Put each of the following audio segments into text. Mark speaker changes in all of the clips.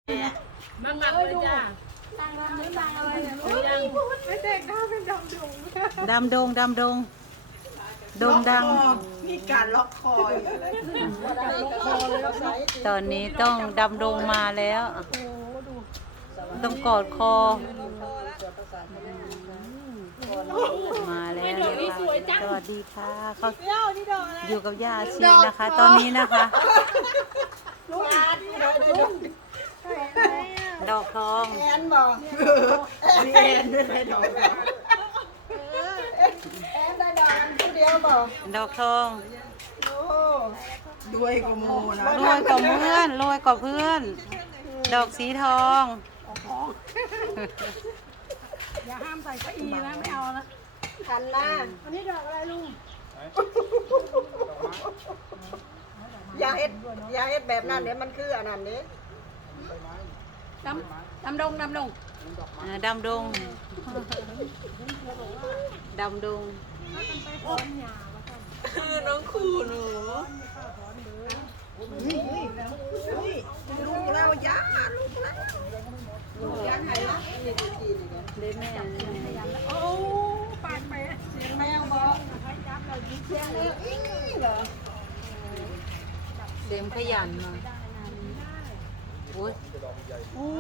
Speaker 1: มังเลยจ้าไม่แตกหน้าเป็นดำดง
Speaker 2: ดำดงโด่งดัง
Speaker 3: มีการล็อกคอ
Speaker 2: ตอนนี้ต้องดำดงมาแล้วต้องกอดคอมาแล้วนะคะสวัสดีค่ะเขาอยู่กับย่าชีนะคะ ตอนนี้นะคะดอกทอง
Speaker 3: แอนบอกมีแอนด้วยได้ดอกแอนได้ดอกผู้เดียวบอก
Speaker 2: ดอกทอง
Speaker 3: โอ้ด้วยกับโมนะ
Speaker 2: รวยกว่าเพื่อนรวยกว่าเพื่อน ดอกสีทอง
Speaker 1: อย่าห้ามใส่กระอีนะไม่เอานะ
Speaker 3: คันหน้า
Speaker 1: อันนี้ดอกอะไรลุง
Speaker 3: อย่าเฮ็ดแบบนั้นเดี๋ยวมันคืออันนั้นเด้
Speaker 1: ดำดง
Speaker 2: ดำดงดำดง
Speaker 3: คือน้องคู่หนูลูกเราย่าลูกเราย่าใครละ
Speaker 2: เล่นแม่
Speaker 1: โอ้ปากไป
Speaker 3: เสียงแมวบอกเสียงแมวอีเหรอ
Speaker 2: เสียมขยันมาโอ้ย
Speaker 1: โอ้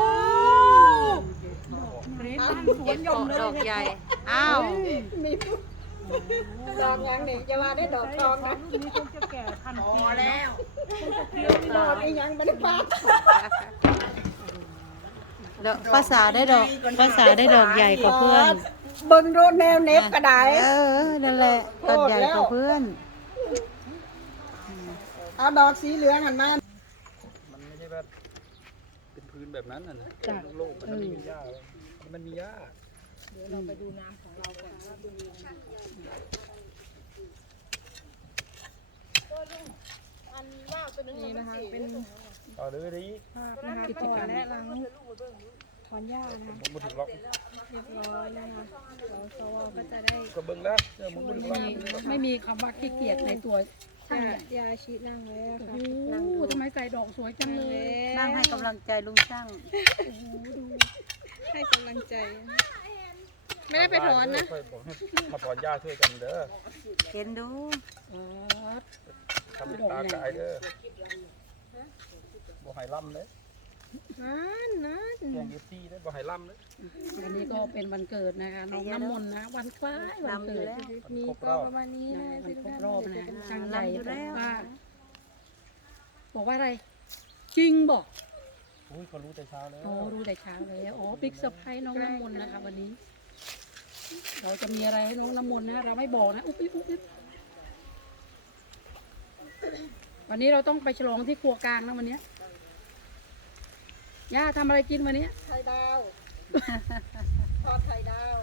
Speaker 2: เก็บดอกใหญ่อ้าว
Speaker 3: ดอกยังนี่จะมาได้ดอกทองนะ
Speaker 1: รุ่นนี้คงจะแก่พันปี
Speaker 3: แล้วดอกอีหยังไม่ได้ปา
Speaker 2: ภาษาได้ดอกใหญ่กว่าเพื่อน
Speaker 3: เบิ่งโดนแนวเน็บกระได
Speaker 2: นั่นแหละดอกใหญ่กว่าเพื่อน
Speaker 3: เอาดอกสีเหลืองหันมา
Speaker 4: มันไม่ใช่แบบเป็นพื้นแบบนั้นน่ะนะโลกมันไม่มีหญ้ามันมีหญ้า
Speaker 1: เดี๋ยวเราไปดูน้ำของเราก่อนนี่นะคะเป็น
Speaker 4: ต่อเลยดิ
Speaker 1: ภาพนะคะก่อนและหลังถอนหญ้านะคะ
Speaker 4: มึงมาถึงล็อก
Speaker 1: เรียบร้อยนะคะสวก็จะได้
Speaker 4: ก็เบิ่งแล้วมึงมาถึงล็อก
Speaker 1: ไม่มีคำว่าขี้เกียจในตัวช่าง
Speaker 3: ยาชีนั่งไว้ค่ะ
Speaker 1: โอ้ทำไมใส่ดอกสวยจังเลย
Speaker 2: นั่งให้กำลังใจลุงช่าง
Speaker 1: ดู
Speaker 3: ให้กำลังใจไม่ได้ไปถอนนะ
Speaker 4: มาถอนหญ้าช่วยกันเด้อ
Speaker 2: เห็นดู
Speaker 4: ทำตากายเด้อบ่ให้ล่ำเลย
Speaker 3: นั่น
Speaker 4: แกงเอฟซีได้บ่ให้ล่ำเลย
Speaker 1: วันนี้ก็เป็นวันเกิดนะคะน้องน้ำมนต์นะวันคล้ายวันเกิด
Speaker 3: มีก็ประมาณนี้นะ
Speaker 1: วันครบรอบนะช่างใหญ่บอกว่าอะไรจริงบอก
Speaker 4: อุ้ยเขารู้แต่เช้าแล้ว
Speaker 1: อ๋อรู้แต่เช้าแล้วอ๋อบิ๊กเซอร์ไพรส์น้องน้ำมนต์นะคะวันนี้เราจะมีอะไรให้น้องน้ำมนต์นะเราไม่บอกนะอุ๊บวันนี้เราต้องไปฉลองที่ครัวกลางนะวันนี้ย่าทำอะไรกินวันนี้
Speaker 3: ไข่ดาวทอดไข่ดาว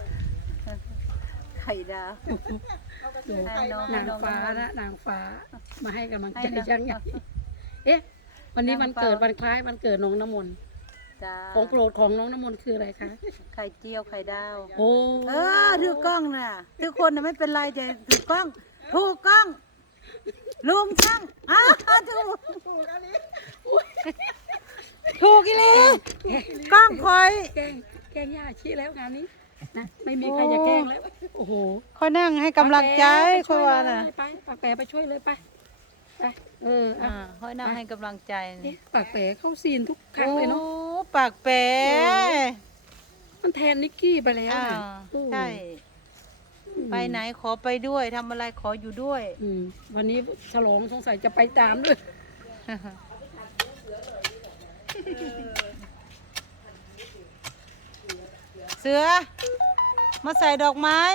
Speaker 1: นางฟ้านะนางฟ้ามาให้กำลังใจช่างใหญ่เอ๊ะวันนี้วันเกิดวันคล้ายวันเกิดน้องน้ำมนต์ของโปรดของน้องน้ำมนต์คืออะไรคะ
Speaker 2: ไข่เจียวไข่ดาว
Speaker 1: โอ้
Speaker 2: ถือกล้องน่ะถือคนน่ะไม่เป็นไรแต่ถือกล้องถูกกล้องลุงช่างถูกอีเลยกล้องคอย
Speaker 1: แกล้งย่าชี้แล้วงานนี้นะไม่มีใครจะแกล้งแล้วโอ้โห
Speaker 2: คอยนั่งให้กำลังใจคอยว่าน่ะ
Speaker 1: ไปปากแปรไปช่วยเลยไป
Speaker 2: คอยนั่งให้กำลังใจ
Speaker 1: ปากแปรเข้าซีนทุกครั้งเลยเนาะ
Speaker 2: ปากแปร
Speaker 1: มันแทนนิกกี้ไปแล้ว
Speaker 2: ใช่ไปไหนขอไปด้วยทำอะไรขออยู่ด้วย
Speaker 1: วันนี้ฉลองสงสัยจะไปตามด้วย
Speaker 2: เสือมาใส่ดอกไม้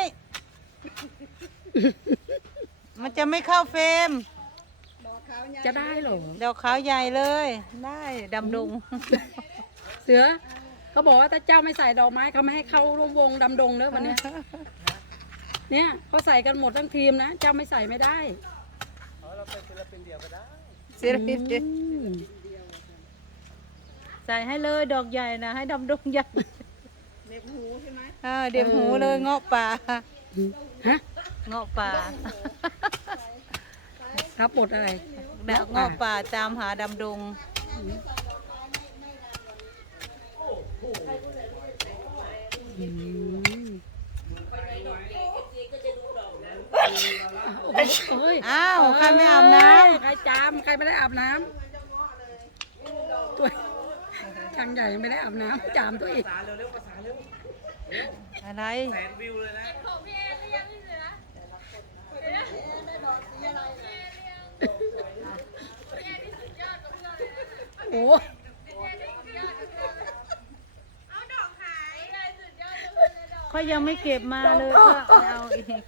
Speaker 2: มันจะไม่เข้าเฟรม
Speaker 1: จะได้หรอ
Speaker 2: ดอกขาวใหญ่เลยได้ดำดง
Speaker 1: เสือเขาบอกว่าถ้าเจ้าไม่ใส่ดอกไม้เขาไม่ให้เข้าร่วมวงดำดงเลยวันนี้เนี่ยเขาใส่กันหมดทั้งทีมนะเจ้าไม่ใส่ไม่ได้
Speaker 4: เราเป็นศิลปินเดียวก็ได้
Speaker 2: ศิลปินใส่ให้เลยดอกใหญ่นะให้ดำดงใหญ่
Speaker 3: เด็บหูใช่ไหม
Speaker 2: เด็บหูเลยเงาะป่า
Speaker 1: ฮะ
Speaker 2: เงาะป่า
Speaker 1: ครับบทอะไร
Speaker 2: เงาะป่าตามหาดำดง
Speaker 1: อืมโอ้ย
Speaker 2: อ้าวใครไม่อาบน้
Speaker 1: ใครจามใครไม่ได้อาบน้ำตัวช่างใหญ่ยังไม่ได้อาบน้ำจามตัวเอง
Speaker 2: ำอะไร
Speaker 1: โอ้
Speaker 2: เขายังไม่เก็บมาเลยก็เอาอีก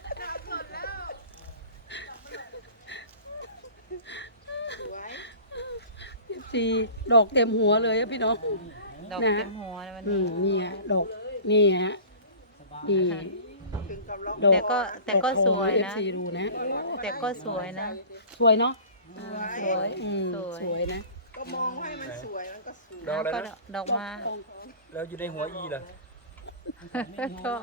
Speaker 1: สีดอกเต็มหัวเลยอะพี่น้อง
Speaker 2: ดอก
Speaker 1: นะ
Speaker 2: เต็มหัวเลยวัน
Speaker 1: อื
Speaker 2: นี้
Speaker 1: มนี่ฮะดอกนี่ฮะนี่ดอก
Speaker 2: แต่ก็สวยนะ
Speaker 1: สีดูนะ
Speaker 2: แต่ก็สวยนะ
Speaker 1: สวยเนาะ
Speaker 2: สวย
Speaker 1: อืม
Speaker 2: สวย
Speaker 1: สวยนะ
Speaker 3: ก็มองให้มันสวยมันก็สวย
Speaker 4: ดอกอะไร
Speaker 2: ก็
Speaker 4: นะ
Speaker 2: ดอกมา
Speaker 4: แล้วอยู่ในหัวอีล่ะ
Speaker 2: ชอบ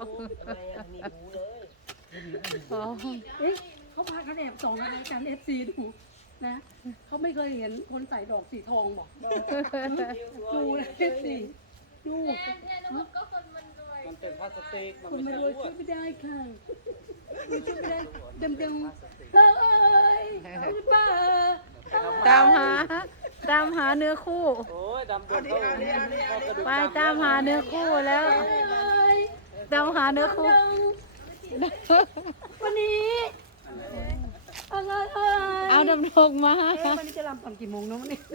Speaker 2: โอ้
Speaker 1: เอ๊ะเขาพากันแอบส่องกันอาจารย์FC ดูนะเขาไม่เคยเห็นคนใส่ดอกสีทองบอกดูนะ FC ดู
Speaker 4: มันเป็นพลาสติกมัน
Speaker 1: คุณ
Speaker 4: ไม่
Speaker 1: ไม่
Speaker 4: ใช่
Speaker 1: รวยช่วยไม่ได้ค่ะช่วยไม่ได้เดิมๆเอ้ยคุณป้า
Speaker 2: ตามหาเนื้อคู่
Speaker 4: โอ้ยดำบนเข้ากระดูก
Speaker 2: ไปตามหาเนื้อคู่แล้ว ตามหาเนื้อคู่
Speaker 1: วันนี้อะไร
Speaker 2: เอาดำดงมา
Speaker 1: วันนี้จะรำตอนกี่โมงเนาะวันนี้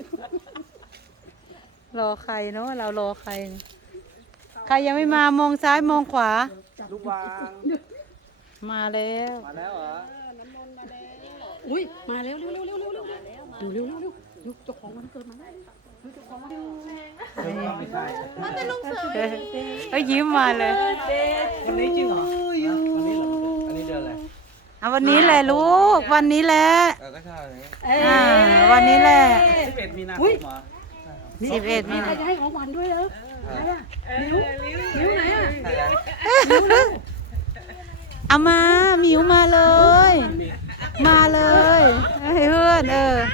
Speaker 2: รอใครเนาะเรารอใคร ใครยังไม่มามองซ้ายมองขวา
Speaker 4: ลูกวาง
Speaker 2: มาแล้ว
Speaker 4: มาแล้วเหรอ
Speaker 1: อุ้ยมาแล้วเร็วเร็วเร็วเร็วเร็วเร็วเร็วเร็วเร็วเจ้าของวันเกิดมาแล้วเจ้าของวันเกิด
Speaker 4: ไม่ใช่
Speaker 2: ก็ยิ้มมาเลย
Speaker 4: วันนี้จริงเหรออันนี้เดือนอะไร
Speaker 2: เอาวันนี้แหละลูก วันนี้แหละ
Speaker 4: ก็ใช่
Speaker 2: วันนี้แหละ
Speaker 4: 11 มีนาคมเหรอ
Speaker 2: 11 มี
Speaker 1: ใคร
Speaker 2: นา
Speaker 1: จะให้ของขวัญด้วยเหรอไหนอ่ะนิ้วไหนอ่ะ
Speaker 2: เอามาหมิวมาเลย มาเลยให้เพื่อน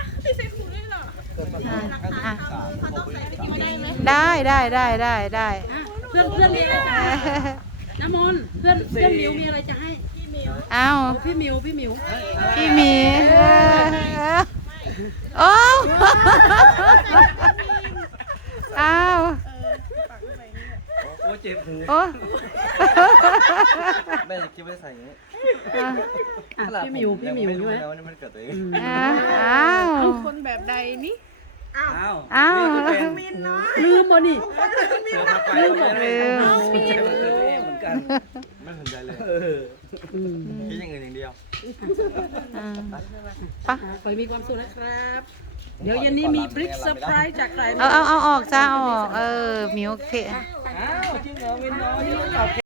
Speaker 2: ได้ได้ได้ได้ได้
Speaker 1: เพื่อนมีอะไรจะให้น้ำมนต์เพื่อนมิวมีอะไรจะให้
Speaker 2: เอา
Speaker 1: พี่มิว
Speaker 2: พี่หมีโอ้เอา
Speaker 4: โอ้เจ็บหู
Speaker 2: โอ้
Speaker 5: แม่จะคิดว่าใส่อย่างนี้
Speaker 1: พี่มิวใช่ไหม
Speaker 5: ไม่รู้นะว่านี่มันเกิดตัวเอง
Speaker 2: อ้าว
Speaker 3: คนแบบใดนี่
Speaker 4: อ้าว
Speaker 2: อ้าว
Speaker 3: มินเนาะ
Speaker 1: ลืมบ่นี่
Speaker 4: เสือพับไปก็ไม่ได้เจ็บตัวเองเหมือนกัน
Speaker 5: ไม่สนใจเลย
Speaker 1: อืม
Speaker 5: คิดอย่างอื่นอย่างเดียว
Speaker 1: ขอให้มีความสุขนะครับ เดี๋ยวเย็นนี้มีบริกเซอร์ไพรส์จากใคร
Speaker 2: เอาออกจ้าเอาออกหมิวเค
Speaker 4: อ้าวจริงเหรอมินน้อย